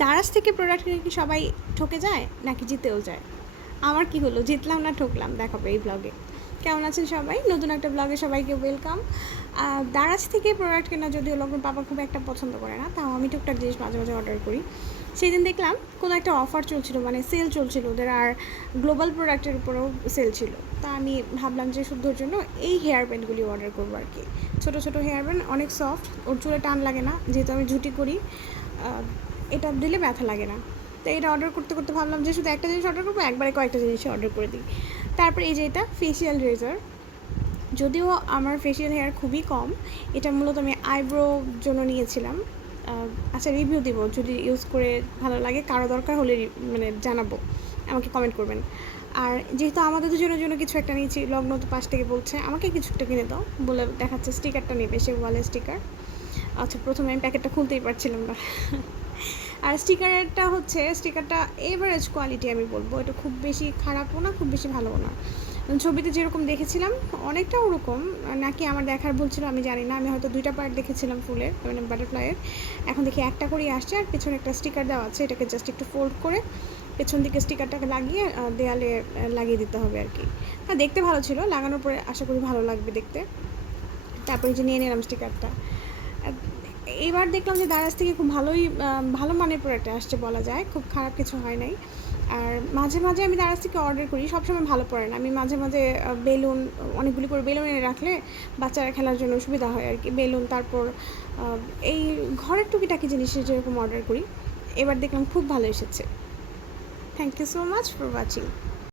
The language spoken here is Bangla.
দারাজ থেকে প্রোডাক্ট কিনে কি সবাই ঠকে যায় নাকি জিতেও যায়? আমার কি হলো? জিতলাম না ঠকলাম? দেখাবো এই ব্লগে কেমন আছেন সবাই? নতুন একটা ব্লগে সবাইকে ওয়েলকাম দারাজ থেকে প্রোডাক্ট কেনা যদিও লগ্ন পাপা খুব একটা পছন্দ করে না, তাও আমি টুকটাক জিনিস মাঝে মাঝে অর্ডার করি। সেই দিন দেখলাম কোনো একটা অফার চলছিল মানে সেল চলছিল ওদের, আর গ্লোবাল প্রোডাক্টের উপরেও সেল ছিল। তা আমি ভাবলাম যে শুদ্ধর জন্য এই হেয়ার ব্যান্ডগুলি অর্ডার করব আর কি। ছোটো ছোটো হেয়ার ব্যান্ড অনেক সফট ওর চুলে টান লাগে না, যেহেতু আমি ঝুটি করি। এটা দিলে ব্যথা লাগে না। তো এটা অর্ডার করতে করতে ভাবলাম যে শুধু একটা জিনিস অর্ডার করব, একবারে কয়েকটা জিনিসই অর্ডার করে দিই। তারপর এই যে এটা ফেসিয়াল রেজার যদিও আমার ফেসিয়াল হেয়ার খুবই কম, এটা মূলত আমি আইব্রো জন্য নিয়েছিলাম। আচ্ছা রিভিউ দিব, যদি ইউজ করে ভালো লাগে, কারও দরকার হলে মানে জানাব, আমাকে কমেন্ট করবেন। আর যেহেতু আমাদের দুজনের জন্য কিছু একটা নিয়েছি, লগ্ন তো পাশ থেকে বলছে, আমাকে কিছু একটা কিনে দাও, বলে দেখাচ্ছে স্টিকারটা নেবে, সে ওয়ালের স্টিকার আচ্ছা প্রথমে আমি প্যাকেটটা খুলতেই পারছিলাম না। আর স্টিকারটা হচ্ছে, স্টিকারটা এভারেজ কোয়ালিটি আমি বলব। এটা খুব বেশি খারাপও না, খুব বেশি ভালোও না। ছবিতে যেরকম দেখেছিলাম, অনেকটা ওরকম। নাকি আমার দেখার বলছিল আমি জানি না। আমি হয়তো দুইটা পার্ট দেখেছিলাম ফুলের মানে বাটারফ্লাইয়ের এখন দেখি একটা করেই আসছে, আর পেছনে একটা স্টিকার দেওয়া আছে। এটাকে জাস্ট একটু ফোল্ড করে পেছন দিকে স্টিকারটাকে লাগিয়ে দেয়ালে লাগিয়ে দিতে হবে আর কি। হ্যাঁ দেখতে ভালো ছিল, লাগানোর পরে আশা করি ভালো লাগবে দেখতে। তারপরে যে নিয়ে নিলাম স্টিকারটা এবার দেখলাম যে দারাজ থেকে খুব ভালোই ভালো মানের প্রোডাক্ট আসছে বলা যায়। খুব খারাপ কিছু হয় নাই। আর মাঝে মাঝে আমি দারাজ থেকে অর্ডার করি, সবসময় ভালো পড়ে না। আমি মাঝে মাঝে বেলুন, অনেকগুলি করে বেলুন এনে রাখলে বাচ্চারা খেলার জন্য সুবিধা হয় আর কি। বেলুন, তারপর এই ঘরের টুকিটাকি জিনিসের যেরকম অর্ডার করি, এবার দেখলাম খুব ভালো এসেছে। Thank you so much for watching